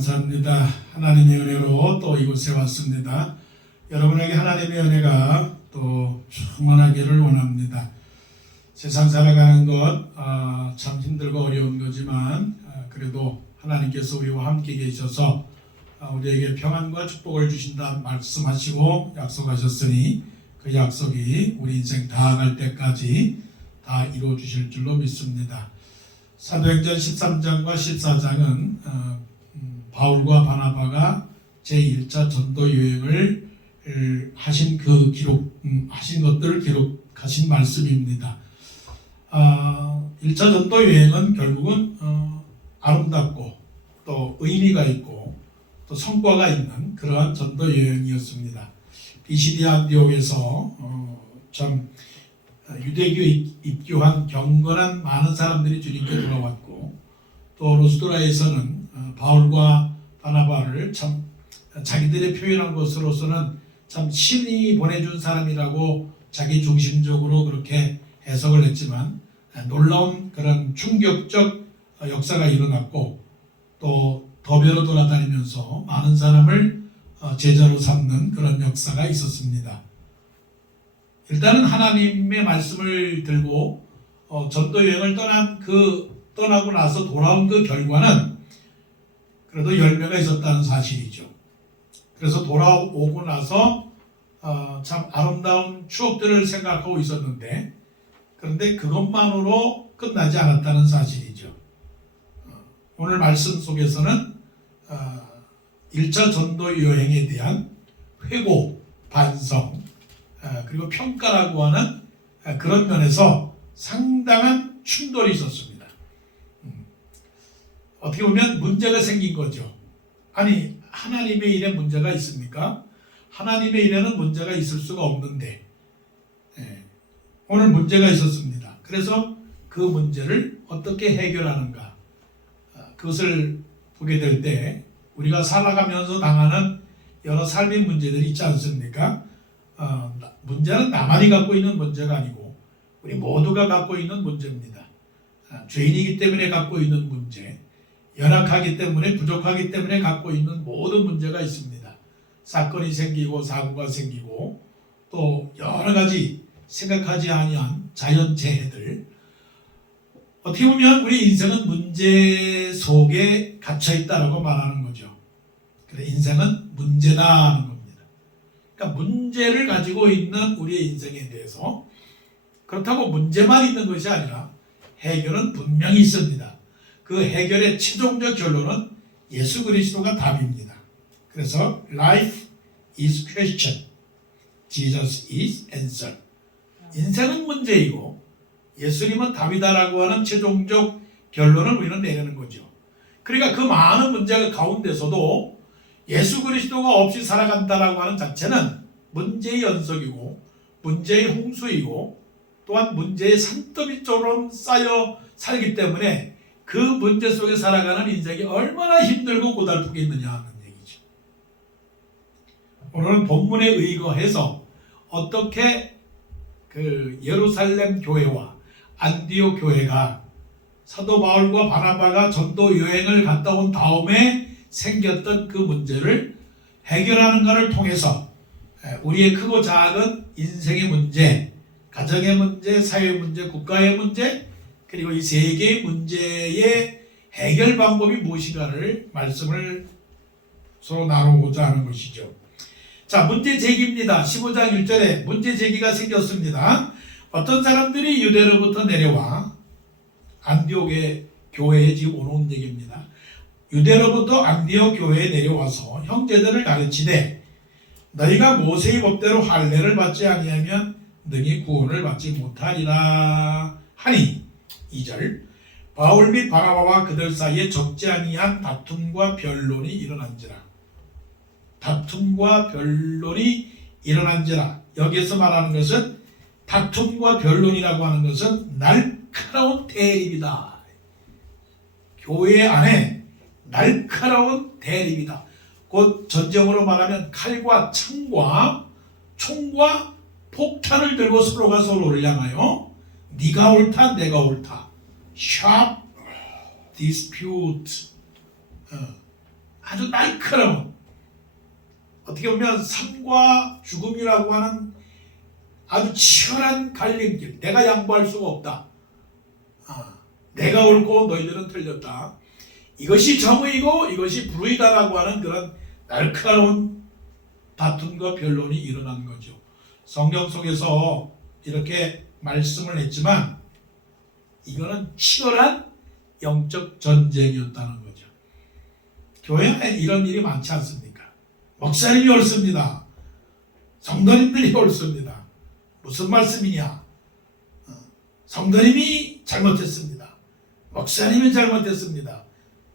감사합니다. 하나님의 은혜로 또 이곳에 왔습니다. 여러분에게 하나님의 은혜가 또 충만하기를 원합니다. 세상 살아가는 것 참 힘들고 어려운 거지만 그래도 하나님께서 우리와 함께 계셔서 우리에게 평안과 축복을 주신다 말씀하시고 약속하셨으니 그 약속이 우리 인생 다 갈 때까지 다 이루어 주실 줄로 믿습니다. 사도행전 13장과 14장은 바울과 바나바가 제1차 전도 여행을 하신 그 하신 것들을 기록하신 말씀입니다. 1차 전도 여행은 결국은 아름답고 또 의미가 있고 또 성과가 있는 그러한 전도 여행이었습니다. 비시디아 안디옥에서 참 유대교 입교한 경건한 많은 사람들이 주님께 돌아왔고 또 루스드라에서는 바울과 바나바를 참 자기들의 표현한 것으로서는 참 신이 보내준 사람이라고 자기 중심적으로 그렇게 해석을 했지만 놀라운 그런 충격적 역사가 일어났고 또 더벼로 돌아다니면서 많은 사람을 제자로 삼는 그런 역사가 있었습니다. 일단은 하나님의 말씀을 들고 전도 여행을 떠나고 나서 돌아온 그 결과는 그래도 열매가 있었다는 사실이죠. 그래서 돌아오고 나서 참 아름다운 추억들을 생각하고 있었는데 그런데 그것만으로 끝나지 않았다는 사실이죠. 오늘 말씀 속에서는 1차 전도 여행에 대한 회고, 반성, 그리고 평가라고 하는 그런 면에서 상당한 충돌이 있었습니다. 어떻게 보면 문제가 생긴 거죠. 아니, 하나님의 일에 문제가 있습니까? 하나님의 일에는 문제가 있을 수가 없는데 오늘 문제가 있었습니다. 그래서 그 문제를 어떻게 해결하는가 그것을 보게 될 때 우리가 살아가면서 당하는 여러 삶의 문제들이 있지 않습니까? 문제는 나만이 갖고 있는 문제가 아니고 우리 모두가 갖고 있는 문제입니다. 죄인이기 때문에 갖고 있는 문제, 연약하기 때문에 부족하기 때문에 갖고 있는 모든 문제가 있습니다. 사건이 생기고 사고가 생기고 또 여러 가지 생각하지 아니한 자연재해들 어떻게 보면 우리 인생은 문제 속에 갇혀 있다라고 말하는 거죠. 그래 인생은 문제다 하는 겁니다. 그러니까 문제를 가지고 있는 우리의 인생에 대해서 그렇다고 문제만 있는 것이 아니라 해결은 분명히 있습니다. 그 해결의 최종적 결론은 예수 그리스도가 답입니다. 그래서 life is question, Jesus is answer. 인생은 문제이고 예수님은 답이다라고 하는 최종적 결론을 우리는 내리는 거죠. 그러니까 그 많은 문제 가운데서도 예수 그리스도가 없이 살아간다라고 하는 자체는 문제의 연속이고 문제의 홍수이고 또한 문제의 산더미처럼 쌓여 살기 때문에 그 문제 속에 살아가는 인생이 얼마나 힘들고 고달프겠느냐 하는 얘기죠. 오늘은 본문에 의거해서 어떻게 그 예루살렘 교회와 안디옥 교회가 사도 바울과 바나바가 전도 여행을 갔다 온 다음에 생겼던 그 문제를 해결하는가를 통해서 우리의 크고 작은 인생의 문제, 가정의 문제, 사회의 문제, 국가의 문제 그리고 이 세계의 문제의 해결 방법이 무엇인가를 말씀을 서로 나누고자 하는 것이죠. 자, 문제 제기입니다. 15장 1절에 문제 제기가 생겼습니다. 어떤 사람들이 유대로부터 내려와 안디옥의 교회에 지금 오는 얘기입니다. 유대로부터 안디옥 교회에 내려와서 형제들을 가르치되 너희가 모세의 법대로 할례를 받지 아니하면 능히 구원을 받지 못하리라 하니 2절 바울 및 바나바와 그들 사이에 적지 아니한 다툼과 변론이 일어난지라. 다툼과 변론이 일어난지라. 여기에서 말하는 것은 다툼과 변론이라고 하는 것은 날카로운 대립이다. 교회 안에 날카로운 대립이다. 곧 전쟁으로 말하면 칼과 창과 총과 폭탄을 들고 서로가 서로를 향하여 네가 옳다 내가 옳다 sharp dispute 아주 날카로운, 어떻게 보면 삶과 죽음이라고 하는 아주 치열한 갈림길. 내가 양보할 수가 없다. 내가 옳고 너희들은 틀렸다. 이것이 정의이고 이것이 불의다라고 하는 그런 날카로운 다툼과 변론이 일어난 거죠. 성경 속에서 이렇게 말씀을 했지만 이거는 치열한 영적 전쟁이었다는 거죠. 교회에 이런 일이 많지 않습니까? 목사님이 옳습니다. 성도님들이 옳습니다. 무슨 말씀이냐? 성도님이 잘못했습니다. 목사님이 잘못했습니다.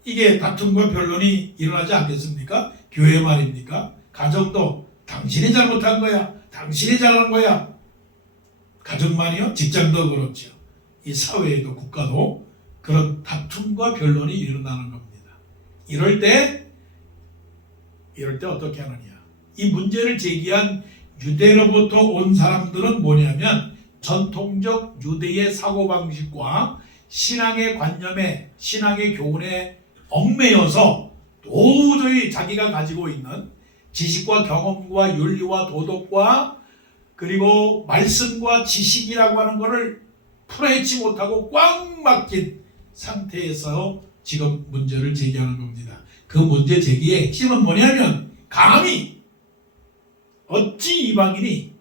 이게 다툼과 변론이 일어나지 않겠습니까? 교회 말입니까? 가정도 당신이 잘못한 거야. 당신이 잘한 거야. 가정만이요? 직장도 그렇죠. 이 사회에도 국가도 그런 다툼과 변론이 일어나는 겁니다. 이럴 때 어떻게 하느냐? 이 문제를 제기한 유대로부터 온 사람들은 뭐냐면 전통적 유대의 사고방식과 신앙의 관념에, 신앙의 교훈에 얽매여서 도저히 자기가 가지고 있는 지식과 경험과 윤리와 도덕과 그리고 말씀과 지식이라고 하는 것을 풀어헤치 못하고 꽉 막힌 상태에서 지금 문제를 제기하는 겁니다. 그 문제 제기의 핵심은 뭐냐면 감히 어찌 이방인이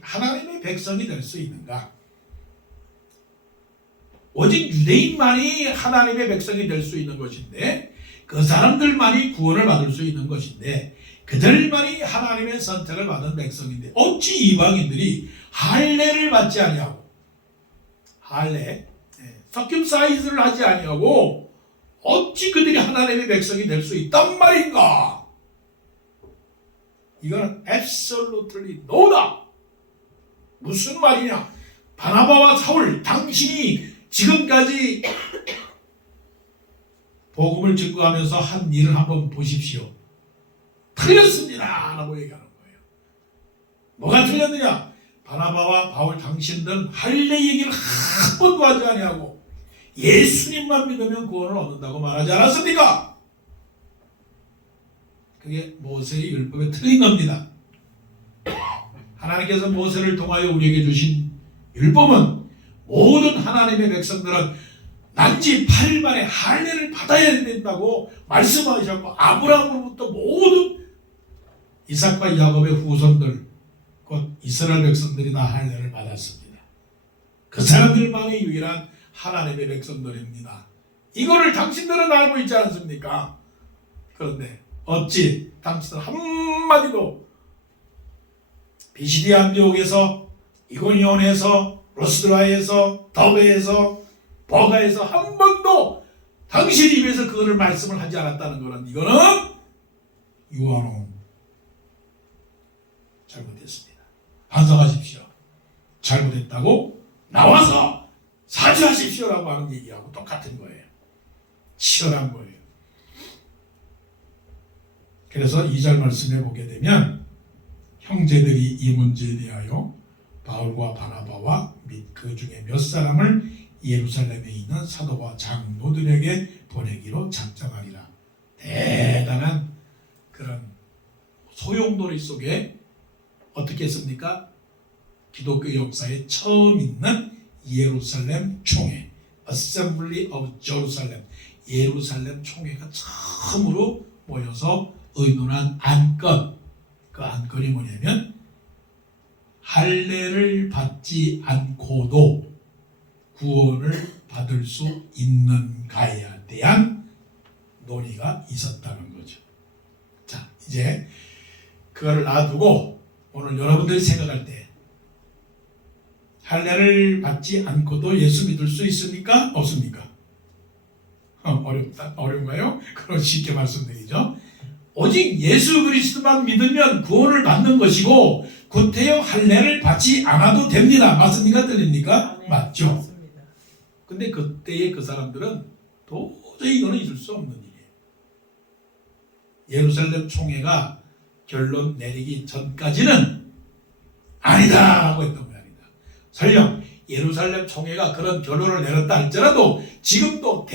하나님의 백성이 될 수 있는가? 오직 유대인만이 하나님의 백성이 될 수 있는 것인데, 그 사람들만이 구원을 받을 수 있는 것인데, 그들만이 하나님의 선택을 받은 백성인데 어찌 이방인들이 할례를 받지 아니하고, 할례, 석김사이즈를 하지 아니하고 어찌 그들이 하나님의 백성이 될 수 있단 말인가? 이거는 absolutely no다. 무슨 말이냐? 바나바와 사울, 당신이 지금까지 복음을 증거하면서 한 일을 한번 보십시오. 틀렸습니다 라고 얘기하는 거예요. 뭐가 틀렸느냐? 바나바와 바울 당신들은 할례 얘기를 한 번도 하지 아니하고 예수님만 믿으면 구원을 얻는다고 말하지 않았습니까? 그게 모세의 율법에 틀린 겁니다. 하나님께서 모세를 통하여 우리에게 주신 율법은 모든 하나님의 백성들은 난지 8일 만에 할례를 받아야 된다고 말씀하셨고, 아브라함으로부터 모든 이삭과 야곱의 후손들, 곧 이스라엘 백성들이 다 할례를 받았습니다. 그 사람들만이 유일한 하나님의 백성들입니다. 이거를 당신들은 알고 있지 않습니까? 그런데 어찌 당신들 한마디도 비시디 안디옥에서, 이고니온에서, 로스드라에서, 더베에서, 버가에서 한 번도 당신 입에서 그거를 말씀을 하지 않았다는 거는, 이거는 유한홍 잘못했습니다. 반성하십시오. 잘못했다고 나와서 사죄하십시오라고 하는 얘기하고 똑같은 거예요. 치열한 거예요. 그래서 2절 말씀에 보게 되면 형제들이 이 문제에 대하여 바울과 바나바와 및 그 중에 몇 사람을 예루살렘에 있는 사도와 장로들에게 보내기로 작정하리라. 대단한 그런 소용돌이 속에 어떻게 했습니까? 기독교 역사에 처음 있는 예루살렘 총회, Assembly of Jerusalem, 예루살렘 총회가 처음으로 모여서 의논한 안건, 그 안건이 뭐냐면 할례를 받지 않고도 구원을 받을 수 있는가에 대한 논의가 있었다는 거죠. 자, 이제 그거를 놔두고 오늘 여러분들이 생각할 때 할례를 받지 않고도 예수 믿을 수 있습니까? 없습니까? 어려운가요? 그럼 쉽게 말씀드리죠. 오직 예수 그리스도만 믿으면 구원을 받는 것이고 구태여 할례를 받지 않아도 됩니다. 맞습니까? 틀립니까? 네, 맞죠? 맞습니다. 근데 그때의 그 사람들은 도저히 이거는 있을 수 없는 일이에요. 예루살렘 총회가 결론 내리기 전까지는 아니다라고 했던 모양이다. 설령 예루살렘 총회가 그런 결론을 내렸다 할지라도 지금도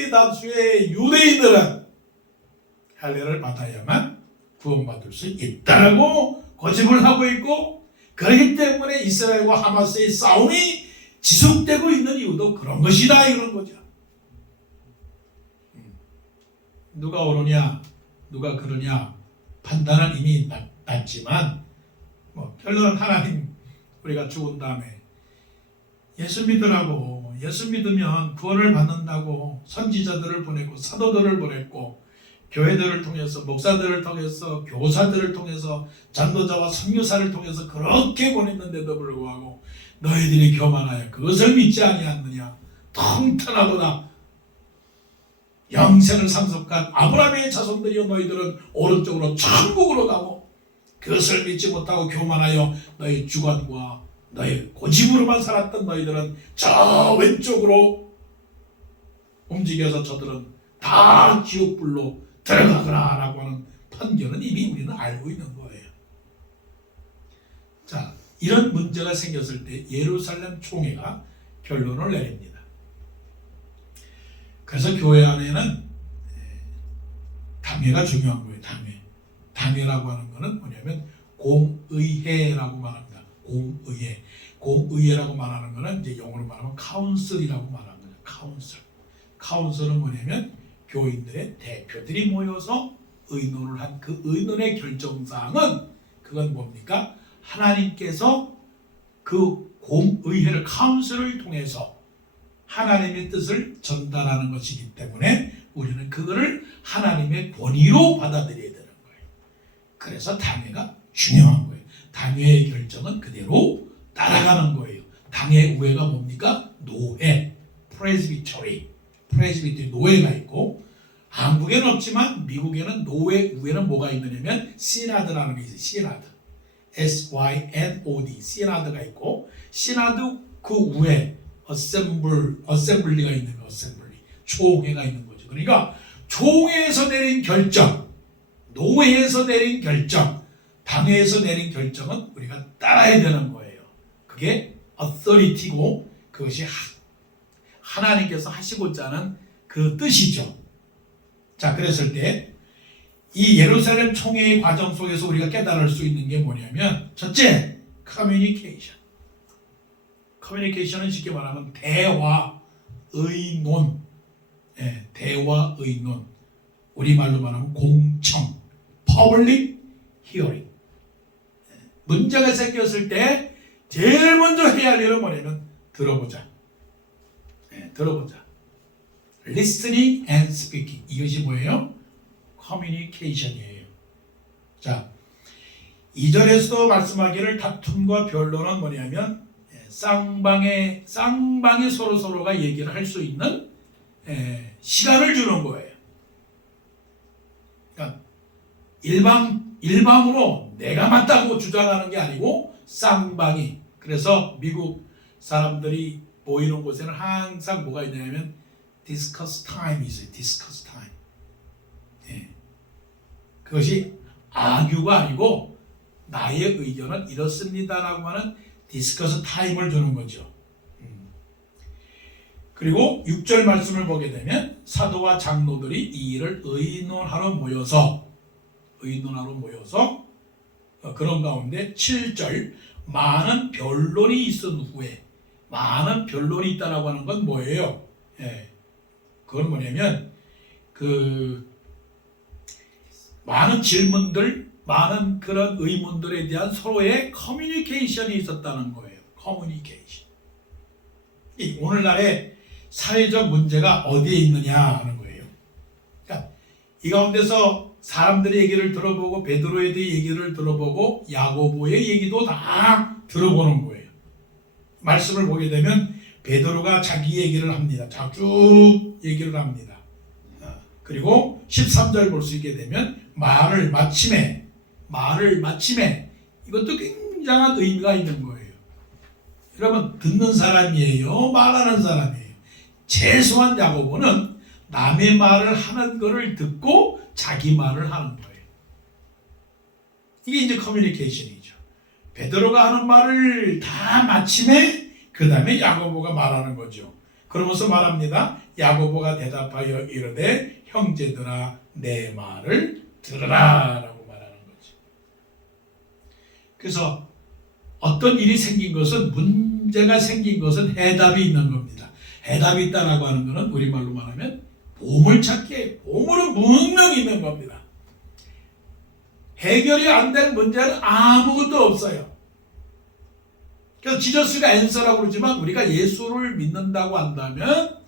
대다수의 유대인들은 할례를 받아야만 구원받을 수 있다라고 고집을 하고 있고, 그렇기 때문에 이스라엘과 하마스의 싸움이 지속되고 있는 이유도 그런 것이다 이런 거죠. 누가 옳으냐 누가 그러냐 판단은 이미 났지만 결론은 하나님, 우리가 죽은 다음에 예수 믿으라고, 예수 믿으면 구원을 받는다고 선지자들을 보내고 사도들을 보냈고 교회들을 통해서 목사들을 통해서 교사들을 통해서 전도자와 선교사를 통해서 그렇게 보냈는데도 불구하고 너희들이 교만하여 그것을 믿지 아니하느냐. 통탄하도다 영생을 상속한 아브라함의 자손들이여 너희들은 오른쪽으로 천국으로 가고 그것을 믿지 못하고 교만하여 너희 주관과 너희 고집으로만 살았던 너희들은 저 왼쪽으로 움직여서 저들은 다 지옥불로 들어가거라 라고 하는 판결은 이미 우리는 알고 있는 거예요. 자, 이런 문제가 생겼을 때 예루살렘 총회가 결론을 내립니다. 그래서 교회 안에는 당회가 중요한 거예요. 당회라고 하는 것은 뭐냐면 공의회라고 말합니다. 공의회라고 말하는 것은 이제 영어로 말하면 카운슬이라고 말하는 거예요. 카운슬은 뭐냐면 교인들의 대표들이 모여서 의논을 한 그 의논의 결정사항은 그건 뭡니까? 하나님께서 그 공의회를 카운슬을 통해서 하나님의 뜻을 전달하는 것이기 때문에 우리는 그거를 하나님의 권위로 받아들여야 되는 거예요. 그래서 당회가 중요한 거예요. 당회의 결정은 그대로 따라가는 거예요. 당회 우회가 뭡니까? 노회, 프레스비터리 노회가 있고, 한국에는 없지만 미국에는 노회 우회는 뭐가 있느냐면 시나드라는 게 있어요. SYNOD 시나드가 있고, 시나드 그 우회 어셈블리가 있는 거, 총회가 있는 거죠. 그러니까 총회에서 내린 결정, 노회에서 내린 결정, 당회에서 내린 결정은 우리가 따라야 되는 거예요. 그게 authority고 그것이 하나님께서 하시고자 하는 그 뜻이죠. 자, 그랬을 때 이 예루살렘 총회의 과정 속에서 우리가 깨달을 수 있는 게 뭐냐면, 첫째, 커뮤니케이션은 쉽게 말하면 대화, 의논, 대화, 의논, 우리말로 말하면 공청, public hearing. 문제가 생겼을 때 제일 먼저 해야 할 일은 뭐냐면 들어보자. Listening and speaking. 이것이 뭐예요? 커뮤니케이션이에요. 자, 2절에서도 말씀하기를 다툼과 변론은 뭐냐면 쌍방에 서로가 얘기를 할 수 있는 시간을 주는 거예요. 그러니까 일방으로 내가 맞다고 주장하는 게 아니고 쌍방이. 그래서 미국 사람들이 모이는 곳에는 항상 뭐가 있냐면 discuss time이 있어요. discuss time. 그것이 argue가 아니고 나의 의견은 이렇습니다라고 하는 discuss time을 주는 거죠. 그리고 6절 말씀을 보게 되면 사도와 장로들이 이 일을 의논하러 모여서 그런 가운데 7절 많은 변론이 있은 후에, 많은 변론이 있다라고 하는 건 뭐예요? 그건 뭐냐면 많은 질문들, 많은 그런 의문들에 대한 서로의 커뮤니케이션이 있었다는 거예요. 커뮤니케이션. 오늘날의 사회적 문제가 어디에 있느냐 하는 거예요. 그러니까 이 가운데서 사람들의 얘기를 들어보고 베드로에 대해 얘기를 들어보고 야고보의 얘기도 다 들어보는 거예요. 말씀을 보게 되면 베드로가 자기 얘기를 합니다. 쭉 얘기를 합니다. 그리고 13절 볼 수 있게 되면 말을 마침에 이것도 굉장한 의미가 있는 거예요. 여러분, 듣는 사람이에요? 말하는 사람이에요? 최소한 야고보는 남의 말을 하는 것을 듣고 자기 말을 하는 거예요. 이게 이제 커뮤니케이션이죠. 베드로가 하는 말을 다 마침에 그 다음에 야고보가 말하는 거죠. 그러면서 말합니다. 야고보가 대답하여 이르되 형제들아 내 말을 들으라 라고 말하는 거죠. 그래서 어떤 일이 생긴 것은, 문제가 생긴 것은 해답이 있는 겁니다. 해답이 있다라고 하는 것은 우리말로 말하면 보물찾기에, 보물은 분명히 있는 겁니다. 해결이 안 될 문제는 아무것도 없어요. 그래서 지저스가 앤서라고 그러지만 우리가 예수를 믿는다고 한다면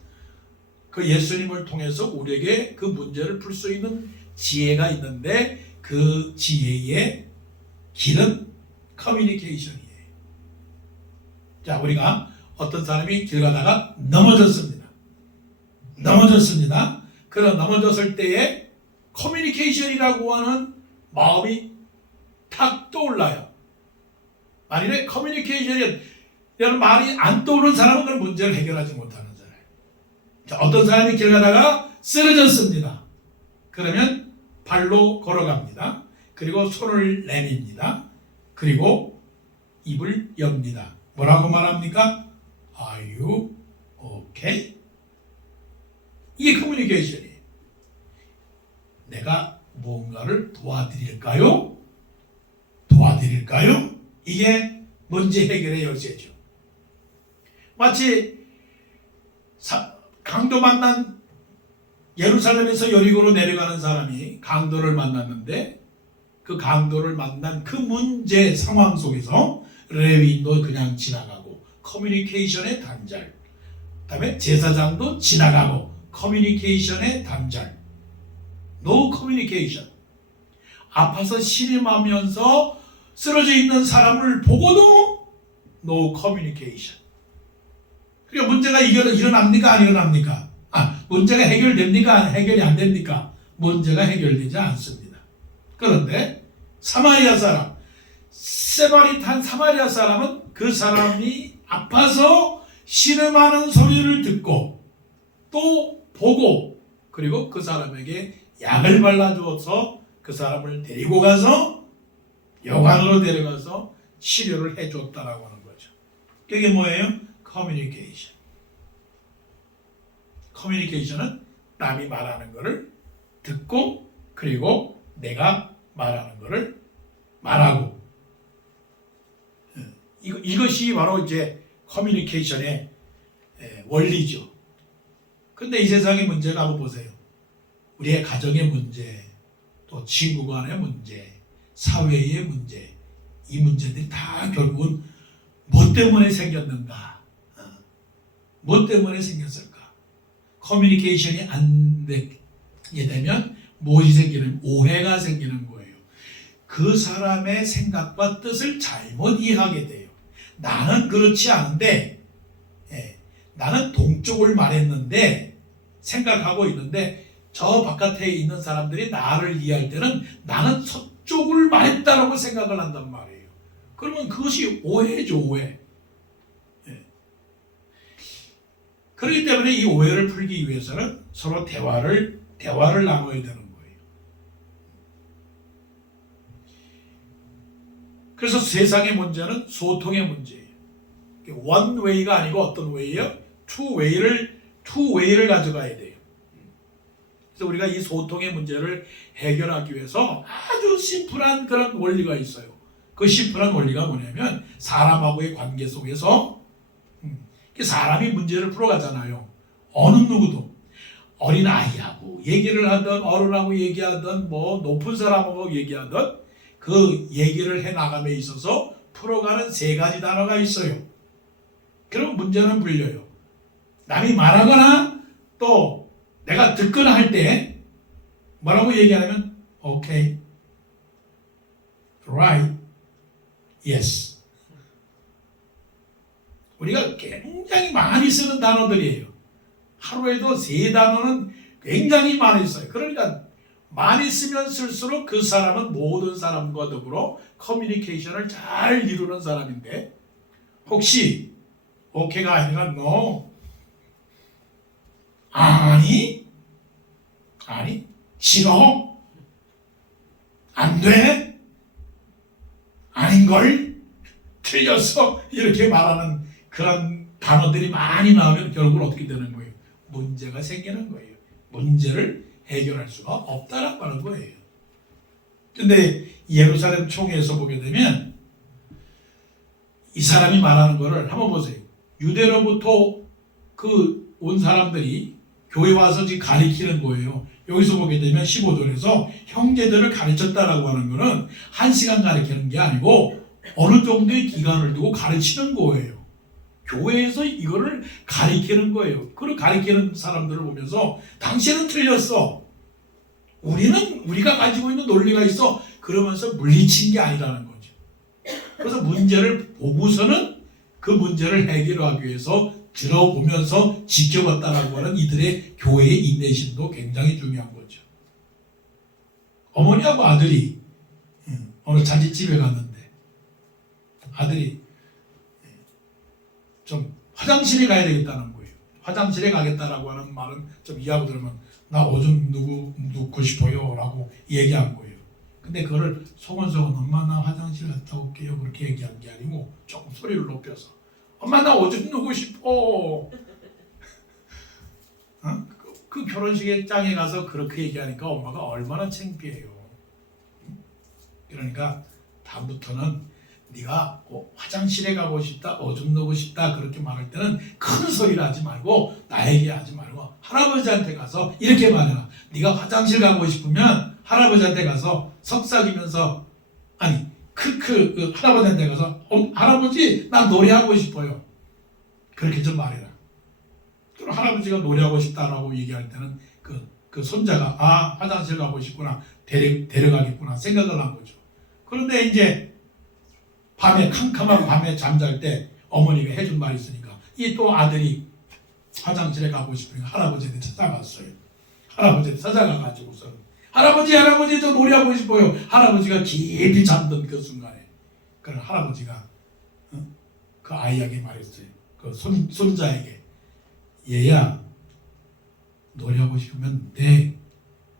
그 예수님을 통해서 우리에게 그 문제를 풀 수 있는 지혜가 있는데 그 지혜의 길은 커뮤니케이션이에요. 자, 우리가 어떤 사람이 길 가다가 넘어졌습니다. 그런 넘어졌을 때에 커뮤니케이션이라고 하는 마음이 탁 떠올라요. 만일에 커뮤니케이션이라는 말이 안 떠오르는 사람은 그런 문제를 해결하지 못하는 사람. 자, 어떤 사람이 길 가다가 쓰러졌습니다. 그러면 발로 걸어갑니다. 그리고 손을 내밉니다. 그리고 입을 엽니다. 뭐라고 말합니까? Are you okay? 이게 커뮤니케이션이에요. 내가 무언가를 도와드릴까요? 이게 문제 해결의 열쇠죠. 마치 강도 만난, 예루살렘에서 여리고로 내려가는 사람이 강도를 만났는데 그 강도를 만난 그 문제 상황 속에서 레위인도 그냥 지나가고 커뮤니케이션의 단절, 그 다음에 제사장도 지나가고 커뮤니케이션의 단절, no communication. 아파서 신음하면서 쓰러져 있는 사람을 보고도 no communication. 그러니까 문제가 일어납니까? 안 일어납니까? 문제가 해결됩니까? 해결이 안 됩니까? 문제가 해결되지 않습니다. 그런데 사마리아 사람, 세바리탄 사마리아 사람은 그 사람이 아파서 신음하는 소리를 듣고 또 보고 그리고 그 사람에게 약을 발라주어서 그 사람을 데리고 가서 여관으로 데려가서 치료를 해줬다라고 하는 거죠. 그게 뭐예요? 커뮤니케이션. 커뮤니케이션은 남이 말하는 것을 듣고 그리고 내가 말하는 것을 말하고, 이것이 바로 이제 커뮤니케이션의 원리죠. 근데 이 세상의 문제를 한번 보세요. 우리의 가정의 문제, 또 친구 간의 문제, 사회의 문제, 이 문제들이 다 결국은 뭐 때문에 생겼는가? 뭐 때문에 생겼을까? 커뮤니케이션이 안 되게 되면 무엇이 생기는? 오해가 생기는 거예요. 그 사람의 생각과 뜻을 잘못 이해하게 돼요. 나는 그렇지 않은데, 나는 동쪽을 말했는데 생각하고 있는데 저 바깥에 있는 사람들이 나를 이해할 때는 나는 서쪽을 말했다라고 생각을 한단 말이에요. 그러면 그것이 오해죠, 오해. 그렇기 때문에 이 오해를 풀기 위해서는 서로 대화를 나눠야 되는 거예요. 그래서 세상의 문제는 소통의 문제예요. one way가 아니고 어떤 way예요? two way를 가져가야 돼요. 그래서 우리가 이 소통의 문제를 해결하기 위해서 아주 심플한 그런 원리가 있어요. 그 심플한 원리가 뭐냐면 사람하고의 관계 속에서 사람이 문제를 풀어가잖아요. 어느 누구도 어린아이하고 얘기를 하든 어른하고 얘기하든 뭐 높은 사람하고 얘기하든 그 얘기를 해나감에 있어서 풀어가는 세 가지 단어가 있어요. 그럼 문제는 풀려요. 남이 말하거나 또 내가 듣거나 할 때 뭐라고 얘기하냐면 okay, right, yes. 우리가 굉장히 많이 쓰는 단어들이에요. 하루에도 3단어는 굉장히 많이 써요. 그러니까 많이 쓰면 쓸수록 그 사람은 모든 사람과 더불어 커뮤니케이션을 잘 이루는 사람인데 혹시 오케이가 아니라 no, 아니, 싫어, 안 돼, 아닌걸, 틀렸어 이렇게 말하는 그런 단어들이 많이 나오면 결국은 어떻게 되는 거예요? 문제가 생기는 거예요. 문제를 해결할 수가 없다라고 하는 거예요. 근데 예루살렘 총회에서 보게 되면 이 사람이 말하는 거를 한번 보세요. 유대로부터 그 온 사람들이 교회 와서 지금 가리키는 거예요. 여기서 보게 되면 15절에서 형제들을 가르쳤다라고 하는 거는 1시간 가르치는 게 아니고 어느 정도의 기간을 두고 가르치는 거예요. 교회에서 이거를 가리키는 거예요. 그걸 가리키는 사람들을 보면서 당신은 틀렸어. 우리가 가지고 있는 논리가 있어. 그러면서 물리친 게 아니라는 거죠. 그래서 문제를 보고서는 그 문제를 해결하기 위해서 들어보면서 지켜봤다라고 하는 이들의 교회의 인내심도 굉장히 중요한 거죠. 어머니하고 아들이 어느 잔치집에 갔는데 아들이 좀 화장실에 가야 되겠다는 거예요. 화장실에 가겠다라고 하는 말은 좀 이해하고 들으면 나 오줌 누고 싶어요 라고 얘기한 거예요. 근데 그거를 소곤소곤 엄마 나 화장실 갔다 올게요 그렇게 얘기한 게 아니고 조금 소리를 높여서 엄마 나 오줌 누고 싶어. 그 결혼식에 짱에 가서 그렇게 얘기하니까 엄마가 얼마나 창피해요. 그러니까 다음부터는 네가 화장실에 가고 싶다, 오줌 누고 싶다 그렇게 말할 때는 큰 소리를 하지 말고 나에게 하지 말고 할아버지한테 가서 이렇게 말해라. 네가 화장실 가고 싶으면 할아버지한테 가서 속삭이면서 그 할아버지한테 가서 할아버지 나 노래하고 싶어요. 그렇게 좀 말해라. 그럼 할아버지가 노래하고 싶다라고 얘기할 때는 그 손자가 화장실 가고 싶구나 데려가겠구나 생각을 한 거죠. 그런데 이제 캄캄한 밤에 잠잘 때 어머니가 해준 말이 있으니까 이 또 아들이 화장실에 가고 싶으니까 할아버지한테 찾아갔어요. 할아버지한테 찾아가가지고서 할아버지 저 노래하고 싶어요. 할아버지가 깊이 잠든 그 순간에 그런 할아버지가 그 아이에게 말했어요. 그 손자에게 얘야 노래하고 싶으면 내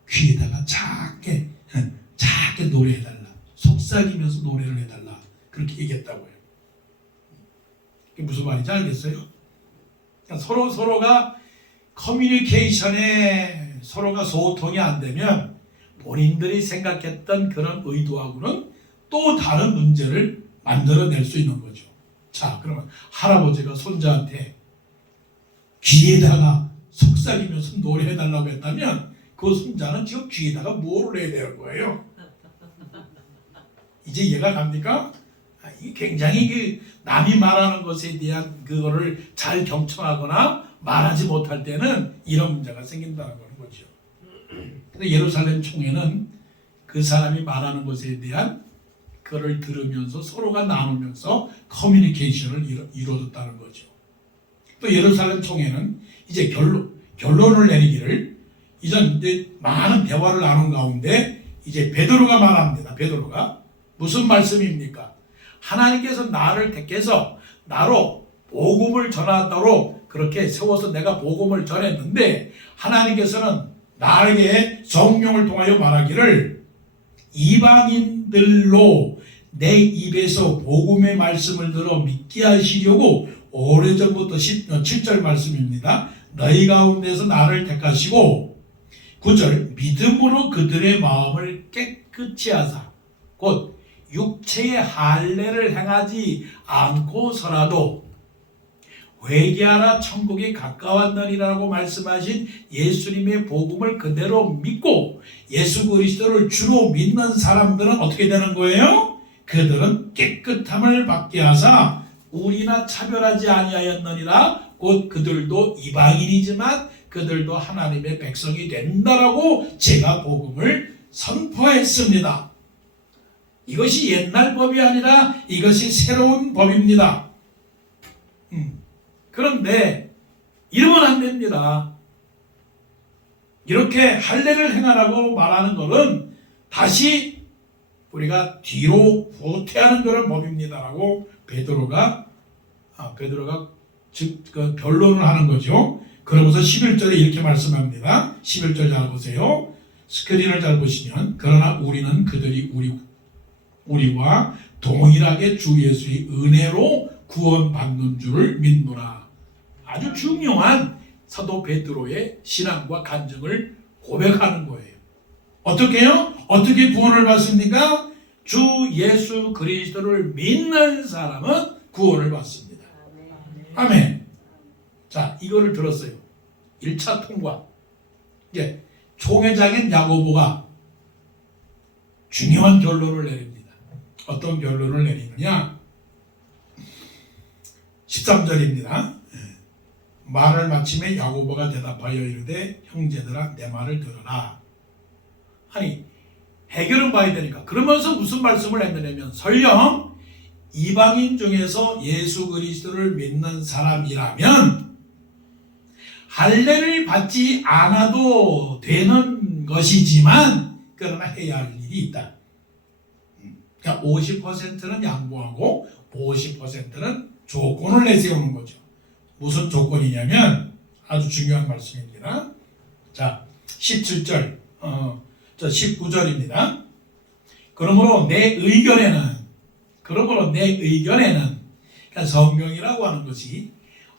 귀에다가 작게 노래해달라. 속삭이면서 노래를 해달라. 그렇게 얘기했다고요. 그게 무슨 말인지 알겠어요? 그러니까 서로가 커뮤니케이션에 서로가 소통이 안 되면 본인들이 생각했던 그런 의도하고는 또 다른 문제를 만들어낼 수 있는 거죠. 자, 그러면 할아버지가 손자한테 귀에다가 속삭이면서 노래해달라고 했다면 그 손자는 지금 귀에다가 뭐를 해야 되는 거예요? 이제 이해가 갑니까? 이게 굉장히 남이 말하는 것에 대한 그거를 잘 경청하거나 말하지 못할 때는 이런 문제가 생긴다는 거죠. 근데 예루살렘 총회는 그 사람이 말하는 것에 대한 그를 들으면서 서로가 나누면서 커뮤니케이션을 이루어졌다는 거죠. 또 예루살렘 총회는 이제 결론을 내리기를 이제 많은 대화를 나눈 가운데 이제 베드로가 말합니다. 베드로가 무슨 말씀입니까? 하나님께서 나를 택해서 나로 복음을 전하도록 그렇게 세워서 내가 복음을 전했는데 하나님께서는 나에게 성령을 통하여 말하기를 이방인들로 내 입에서 복음의 말씀을 들어 믿게 하시려고 오래전부터 7절 말씀입니다. 너희 가운데서 나를 택하시고 9절 믿음으로 그들의 마음을 깨끗이 하사 곧 육체의 할례를 행하지 않고서라도 회개하라 천국이 가까웠느니라고 말씀하신 예수님의 복음을 그대로 믿고 예수 그리스도를 주로 믿는 사람들은 어떻게 되는 거예요? 그들은 깨끗함을 받게 하사 우리나 차별하지 아니하였느니라. 곧 그들도 이방인이지만 그들도 하나님의 백성이 된다라고 제가 복음을 선포했습니다. 이것이 옛날 법이 아니라 이것이 새로운 법입니다. 그런데 이러면 안 됩니다. 이렇게 할례를 행하라고 말하는 것은 다시 우리가 뒤로 후퇴하는 그런 법입니다라고 베드로가 그 변론을 하는 거죠. 그러면서 11절에 이렇게 말씀합니다. 11절 잘 보세요. 스크린을 잘 보시면 그러나 우리는 그들이 우리와 동일하게 주 예수의 은혜로 구원받는 줄을 믿노라. 아주 중요한 사도 베드로의 신앙과 간증을 고백하는 거예요. 어떻게요? 어떻게 구원을 받습니까? 주 예수 그리스도를 믿는 사람은 구원을 받습니다. 아멘. 자, 이거를 들었어요. 1차 통과. 이제 총회장인 야고보가 중요한 결론을 내립니다. 어떤 결론을 내리느냐? 13절입니다. 말을 마침에 야고보가 대답하여 이르되 형제들아 내 말을 들으라. 아니 해결은 봐야 되니까. 그러면서 무슨 말씀을 했느냐면 설령 이방인 중에서 예수 그리스도를 믿는 사람이라면 할례를 받지 않아도 되는 것이지만 그러나 해야 할 일이 있다. 그러니까 50%는 양보하고 50%는 조건을 내세우는 거죠. 무슨 조건이냐면 아주 중요한 말씀입니다. 자, 17절, 19절입니다. 그러므로 내 의견에는 그러니까 성경이라고 하는 것이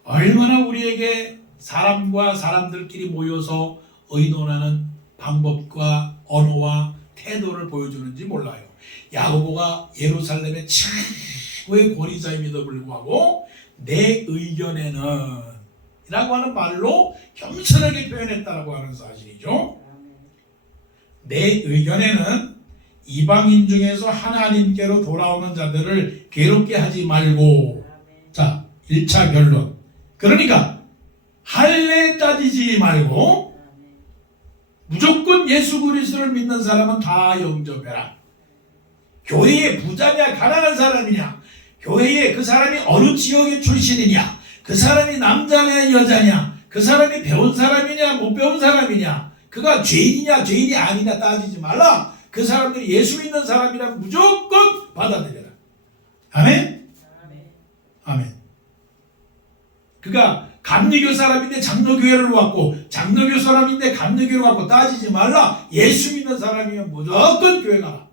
얼마나 우리에게 사람과 사람들끼리 모여서 의논하는 방법과 언어와 태도를 보여주는지 몰라요. 야고보가 예루살렘의 최고의 권위자임에도 불구하고 내 의견에는 라고 하는 말로 겸손하게 표현했다라고 하는 사실이죠. 내 의견에는 이방인 중에서 하나님께로 돌아오는 자들을 괴롭게 하지 말고. 자, 1차 결론. 그러니까 할례 따지지 말고 무조건 예수 그리스도를 믿는 사람은 다 영접해라. 교회의 부자냐 가난한 사람이냐, 교회에 그 사람이 어느 지역의 출신이냐, 그 사람이 남자냐 여자냐, 그 사람이 배운 사람이냐 못 배운 사람이냐, 그가 죄인이냐 죄인이 아니냐 따지지 말라. 그 사람들이 예수 믿는 사람이라면 무조건 받아들여라. 아멘? 아멘. 그가 감리교 사람인데 장로교회를 왔고 장로교 사람인데 감리교를 왔고 따지지 말라. 예수 믿는 사람이면 무조건 교회 가라.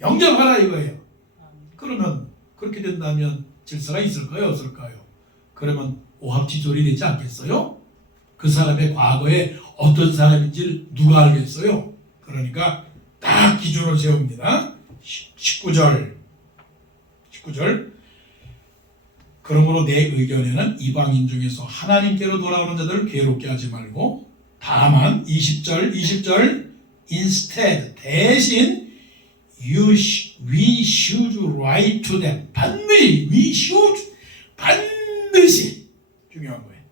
영접하라 이거예요. 그러면 그렇게 된다면 질서가 있을까요? 없을까요? 그러면 오합지졸이 되지 않겠어요? 그 사람의 과거에 어떤 사람인지를 누가 알겠어요? 그러니까 딱 기준을 세웁니다. 19절. 그러므로 내 의견에는 이방인 중에서 하나님께로 돌아오는 자들을 괴롭게 하지 말고 다만 20절 instead 대신 we should write to them. 반드시 중요한 거예요.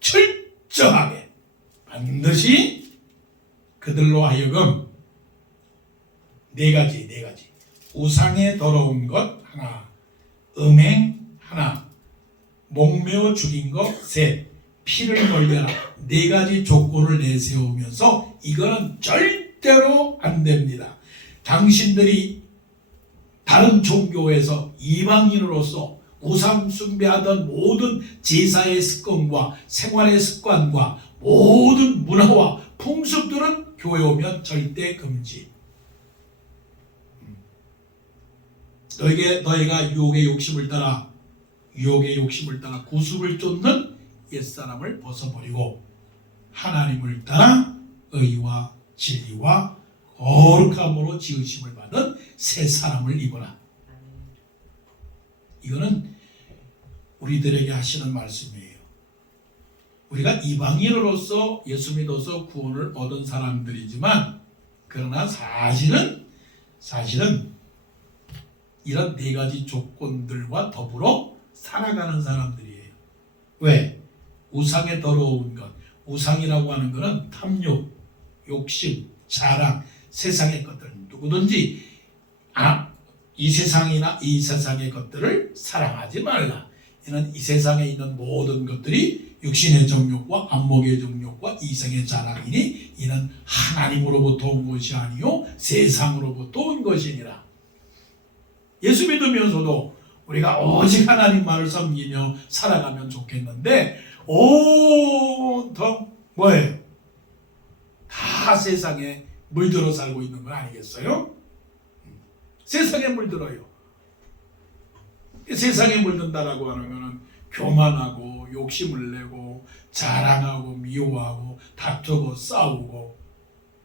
철저하게 반드시 그들로 하여금 네 가지 우상에 더러운 것 하나, 음행 하나, 목매어 죽인 것 셋, 피를 멀려라. 네 가지 조건을 내세우면서 이거는 절대로 안 됩니다. 당신들이 다른 종교에서 이방인으로서 우상 숭배하던 모든 제사의 습관과 생활의 습관과 모든 문화와 풍습들은 교회 오면 절대 금지. 너희가 유혹의 욕심을 따라 구습을 쫓는 옛사람을 벗어버리고 하나님을 따라 의와 진리와 거룩함으로 지으심을 받은 새 사람을 입어라. 이거는 우리들에게 하시는 말씀이에요. 우리가 이방인으로서 예수 믿어서 구원을 얻은 사람들이지만 그러나 사실은 이런 네 가지 조건들과 더불어 살아가는 사람들이에요. 왜? 우상에 더러운 것. 우상이라고 하는 것은 탐욕, 욕심, 자랑, 세상의 것들. 누구든지 이 세상이나 이 세상의 것들을 사랑하지 말라. 이는 이 세상에 있는 모든 것들이 육신의 정욕과 안목의 정욕과 이생의 자랑이니 이는 하나님으로부터 온 것이 아니요 세상으로부터 온 것이니라. 예수 믿으면서도 우리가 오직 하나님만을 섬기며 살아가면 좋겠는데 온통 뭐예요? 다 세상에 물들어 살고 있는 건 아니겠어요? 세상에 물들어요. 세상에 물든다라고 하는 것은 교만하고 욕심을 내고 자랑하고 미워하고 다투고 싸우고,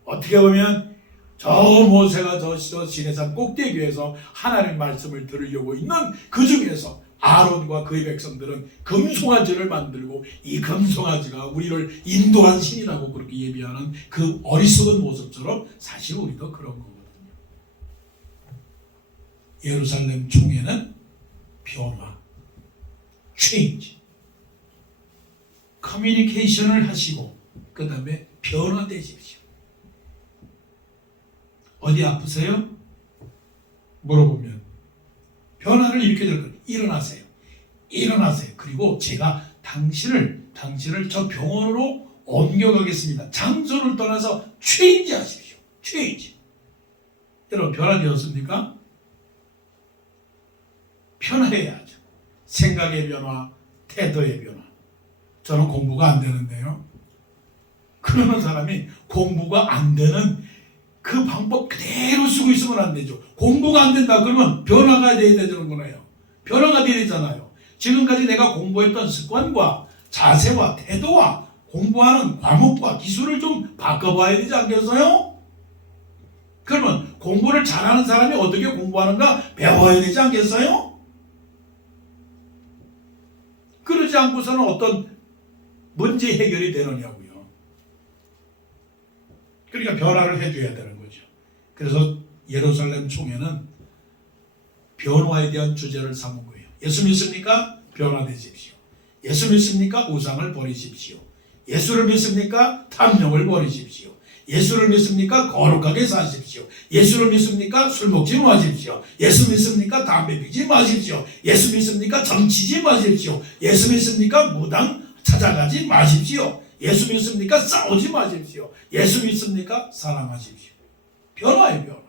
어떻게 보면 저 모세가 저 시내산 꼭대기에서 하나님의 말씀을 들으려고 있는 그 중에서 아론과 그의 백성들은 금송아지를 만들고, 이 금송아지가 우리를 인도한 신이라고 그렇게 예비하는 그 어리석은 모습처럼 사실 우리도 그런 거거든요. 예루살렘 총회는 변화, change, 커뮤니케이션을 하시고 그 다음에 변화되십시오. 어디 아프세요? 물어보면 변화를 일으켜야 될 거예요. 일어나세요. 일어나세요. 그리고 제가 당신을 저 병원으로 옮겨가겠습니다. 장소를 떠나서 체인지 하십시오. 체인지. 여러분, 변화되었습니까? 변화해야죠. 생각의 변화, 태도의 변화. 저는 공부가 안 되는데요. 그러는 사람이 공부가 안 되는 그 방법 그대로 쓰고 있으면 안 되죠. 공부가 안 된다 그러면 변화가 돼야 되는 거예요. 변화가 돼야 되잖아요. 지금까지 내가 공부했던 습관과 자세와 태도와 공부하는 과목과 기술을 좀 바꿔봐야 되지 않겠어요? 그러면 공부를 잘하는 사람이 어떻게 공부하는가 배워야 되지 않겠어요? 그러지 않고서는 어떤 문제 해결이 되느냐고요. 그러니까 변화를 해줘야 되는 거죠. 그래서 예루살렘 총회는 변화에 대한 주제를 삼은 거예요. 예수 믿습니까? 변화되십시오. 예수 믿습니까? 우상을 버리십시오. 예수를 믿습니까? 탐욕을 버리십시오. 예수를 믿습니까? 거룩하게 사십시오. 예수를 믿습니까? 술 먹지 마십시오. 예수 믿습니까? 담배 피지 마십시오. 예수 믿습니까? 정치지 마십시오. 예수 믿습니까? 무당 찾아가지 마십시오. 예수 믿습니까? 싸우지 마십시오. 예수 믿습니까? 사랑하십시오. 변화예요, 변화.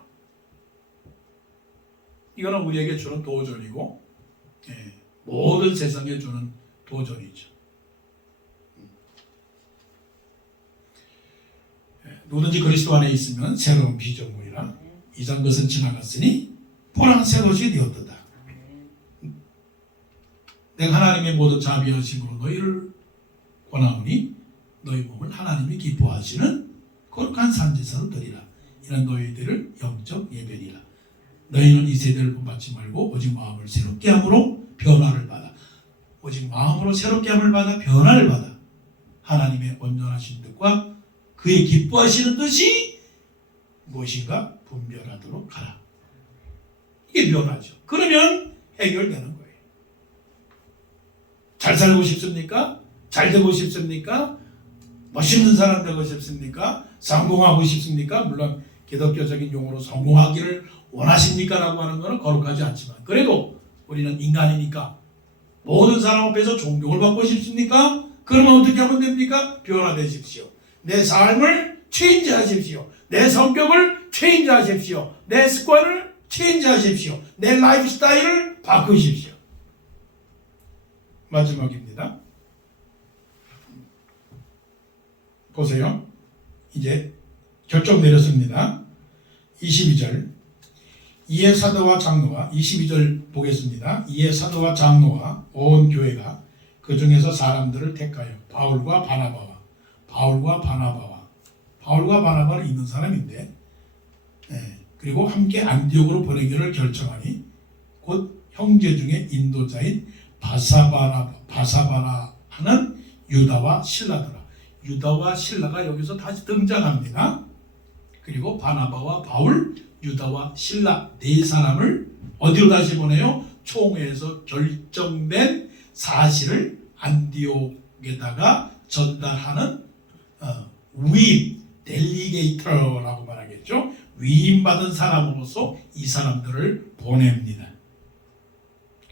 이거는 우리에게 주는 도전이고, 모든 세상에 주는 도전이죠. 누구든지 그리스도 안에 있으면 새로운 피조물이라 이전 것은 지나갔으니 보라 새 것이 되었도다. 내가 하나님의 모든 자비하심으로 너희를 권하오니 너희 몸을 하나님이 기뻐하시는 거룩한 산제사로 드리라. 이는 너희들을 영적 예배니라. 너희는 이 세대를 본받지 말고 오직 마음을 새롭게 함으로 변화를 받아. 오직 마음으로 새롭게 함을 받아 변화를 받아. 하나님의 온전하신 뜻과 그의 기뻐하시는 뜻이 무엇인가 분별하도록 하라. 이게 변화죠. 그러면 해결되는 거예요. 잘 살고 싶습니까? 잘 되고 싶습니까? 멋있는 사람 되고 싶습니까? 성공하고 싶습니까? 물론 기독교적인 용어로 성공하기를 원하십니까? 라고 하는 것은 거룩하지 않지만 그래도 우리는 인간이니까 모든 사람 앞에서 존경을 받고 싶습니까? 그러면 어떻게 하면 됩니까? 변화되십시오. 내 삶을 체인지하십시오. 내 성격을 체인지하십시오. 내 습관을 체인지하십시오. 내 라이프 스타일을 바꾸십시오. 마지막입니다. 보세요. 이제 결정 내렸습니다. 22절. 이에 사도와 장로와 22절 보겠습니다. 이에 사도와 장로와 온 교회가 그 중에서 사람들을 택하여 바울과 바나바는 있는 사람인데, 그리고 함께 안디옥으로 보내기를 결정하니 곧 형제 중에 인도자인 바사바나 하는 유다와 실라더라. 유다와 실라가 여기서 다시 등장합니다. 그리고 바나바와 바울, 유다와 실라 네 사람을 어디로 다시 보내요? 총회에서 결정된 사실을 안디옥에다가 전달하는 위임, 델리게이터라고 말하겠죠. 위임받은 사람으로서 이 사람들을 보냅니다.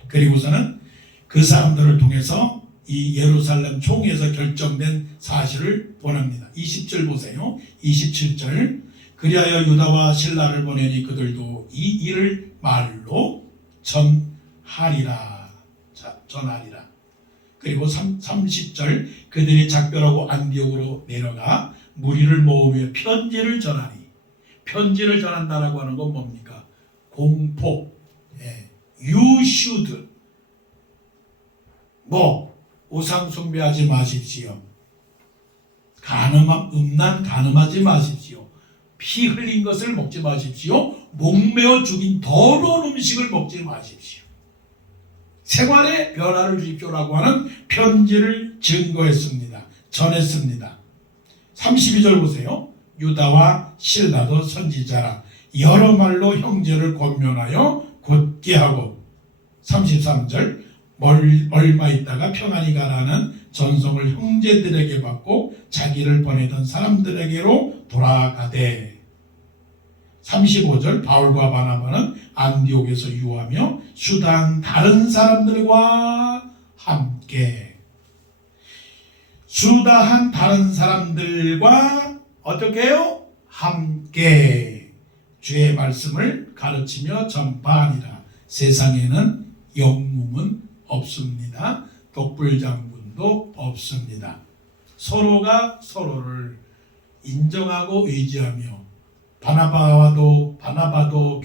그리고서는 그 사람들을 통해서 이 예루살렘 총회에서 결정된 사실을 보냅니다. 20절 보세요. 27절. 그리하여 유다와 실라를 보내니 그들도 이 일을 말로 전하리라. 전하리라. 그리고 30절. 그들이 작별하고 안디옥으로 내려가 무리를 모으며 편지를 전하니. 편지를 전한다라고 하는 건 뭡니까? 공포, you should, 우상 숭배하지 마십시오. 음란 간음하지 마십시오. 피 흘린 것을 먹지 마십시오. 목매어 죽인 더러운 음식을 먹지 마십시오. 생활에 변화를 주십시오라고 하는 편지를 증거했습니다. 전했습니다. 32절 보세요. 유다와 실라도 선지자라 여러 말로 형제를 권면하여 곧게 하고 33절 얼마 있다가 평안히 가라는 전송을 형제들에게 받고 자기를 보내던 사람들에게로 돌아가되 35절 바울과 바나바는 안디옥에서 유하며 수단 다른 사람들과 함께 수다한 다른 사람들과 어떻게 해요? 함께 주의 말씀을 가르치며 전파하니라. 세상에는 영웅은 없습니다. 독불장군도 없습니다. 서로가 서로를 인정하고 의지하며 바나바도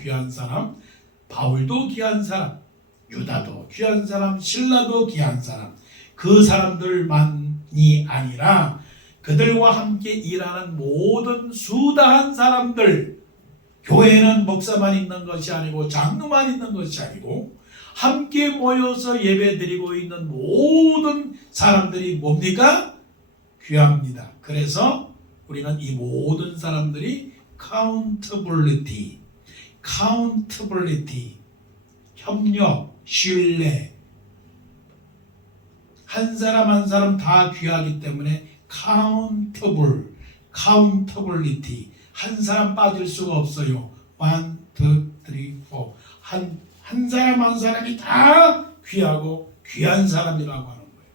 귀한 사람, 바울도 귀한 사람, 유다도 귀한 사람, 실라도 귀한 사람, 그 사람들만이 아니라 그들과 함께 일하는 모든 수다한 사람들, 교회는 목사만 있는 것이 아니고 장로만 있는 것이 아니고 함께 모여서 예배드리고 있는 모든 사람들이 뭡니까? 귀합니다. 그래서 우리는 이 모든 사람들이 accountability, 협력, 신뢰, 한 사람 한 사람 다 귀하기 때문에 accountability, 한 사람 빠질 수가 없어요. 1, 2, 3, 4 한 사람 한 사람이 다 귀하고 귀한 사람이라고 하는 거예요.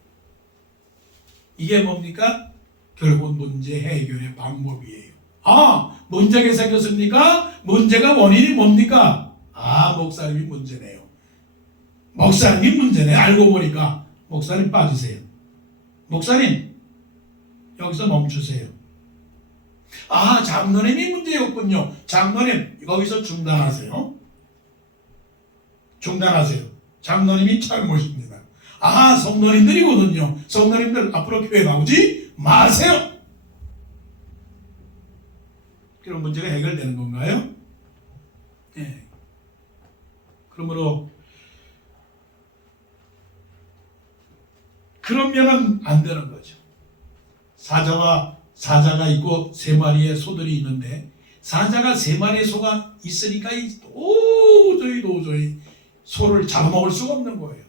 이게 뭡니까? 결국 문제 해결의 방법이에요. 문제가 생겼습니까? 문제가 원인이 뭡니까? 목사님이 문제네요. 목사님이 문제네. 알고 보니까 목사님 빠지세요. 목사님 여기서 멈추세요. 장로님이 문제였군요. 장로님 거기서 중단하세요. 장로님이 잘못입니다. 성도님들이거든요. 성도님들 앞으로 교회 나오지 마세요. 그럼 문제가 해결되는 건가요? 네. 그러므로 그러면은 안 되는 거죠. 사자가 있고 세 마리의 소들이 있는데 사자가 세 마리의 소가 있으니까 도저히 소를 잡아먹을 수가 없는 거예요.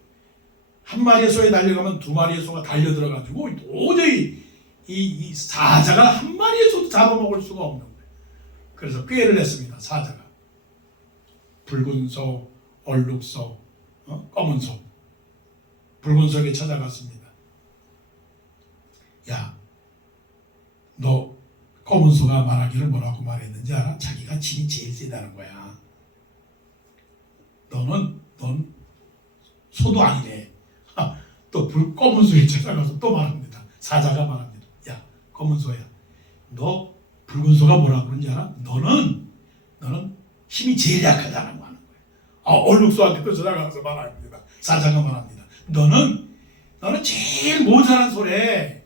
한 마리의 소에 달려가면 두 마리의 소가 달려들어가지고 도저히 이 사자가 한 마리의 소도 잡아먹을 수가 없는 거예요. 그래서 꾀를 냈습니다. 사자가 붉은 소, 얼룩소, 검은 소, 붉은 소에게 찾아갔습니다. 야, 너 검은 소가 말하기를 뭐라고 말했는지 알아? 자기가 진이 제일 세다는 거야. 넌 소도 아니래. 또 검은 소에 찾아가서 또 말합니다. 사자가 말합니다. 야, 검은 소야, 너 붉은 소가 뭐라고 그러는지 알아? 너는 힘이 제일 약하다는 거 하는 거예요. 얼룩소한테 또 찾아가서 말합니다. 사자가 말합니다. 너는 제일 모자란 소래.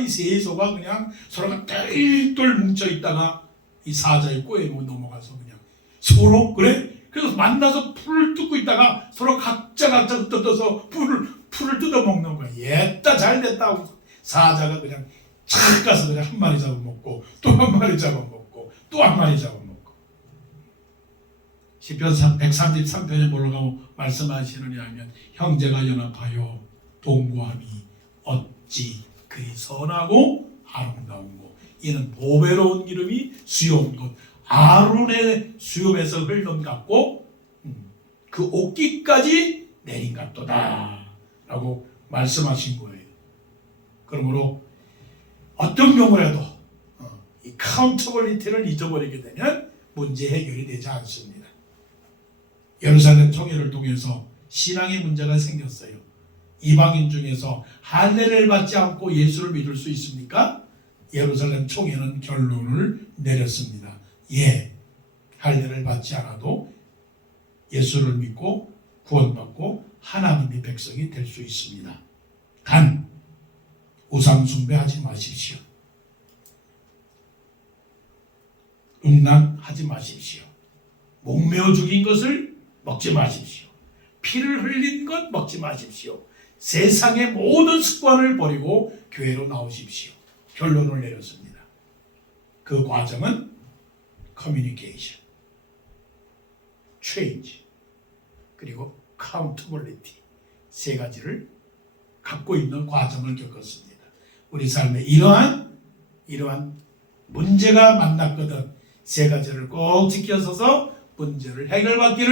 이 세 소가 그냥 서로가 똘똘 뭉쳐있다가 이 사자의 꼬에 넘어가서 그냥 서로 그래서 만나서 풀을 뜯고 있다가 서로 각자 뜯어서 풀을 뜯어먹는 거야. 옛다 잘됐다 하고 사자가 그냥 착 가서 그냥 한 마리 잡아먹고 또 한 마리 잡아먹고 또 한 마리 잡아먹고. 시편 133편에 뭐라고 말씀하시느냐 하면 형제가 연합하여 동거함이 어찌 그리 선하고 아름다운고 이는 보배로운 기름이 수여온 것 아론의 수염에서 흘름 같고 그 옷깃까지 내린 같도다 라고 말씀하신 거예요. 그러므로 어떤 경우라도 이 카운터블리티를 잊어버리게 되면 문제 해결이 되지 않습니다. 예루살렘 총회를 통해서 신앙의 문제가 생겼어요. 이방인 중에서 할례를 받지 않고 예수를 믿을 수 있습니까? 예루살렘 총회는 결론을 내렸습니다. 할례를 받지 않아도 예수를 믿고 구원받고 하나님의 백성이 될 수 있습니다. 단 우상 숭배하지 마십시오. 음란하지 마십시오. 목매어 죽인 것을 먹지 마십시오. 피를 흘린 것 먹지 마십시오. 세상의 모든 습관을 버리고 교회로 나오십시오. 결론을 내렸습니다. 그 과정은 커뮤니케이션, 체인지, 그리고 카운터빌리티 세 가지를 갖고 있는 과정을 겪었습니다. 우리 삶에 이러한 문제가 만났거든 세 가지를 꼭 지켜서서 문제를 해결받기를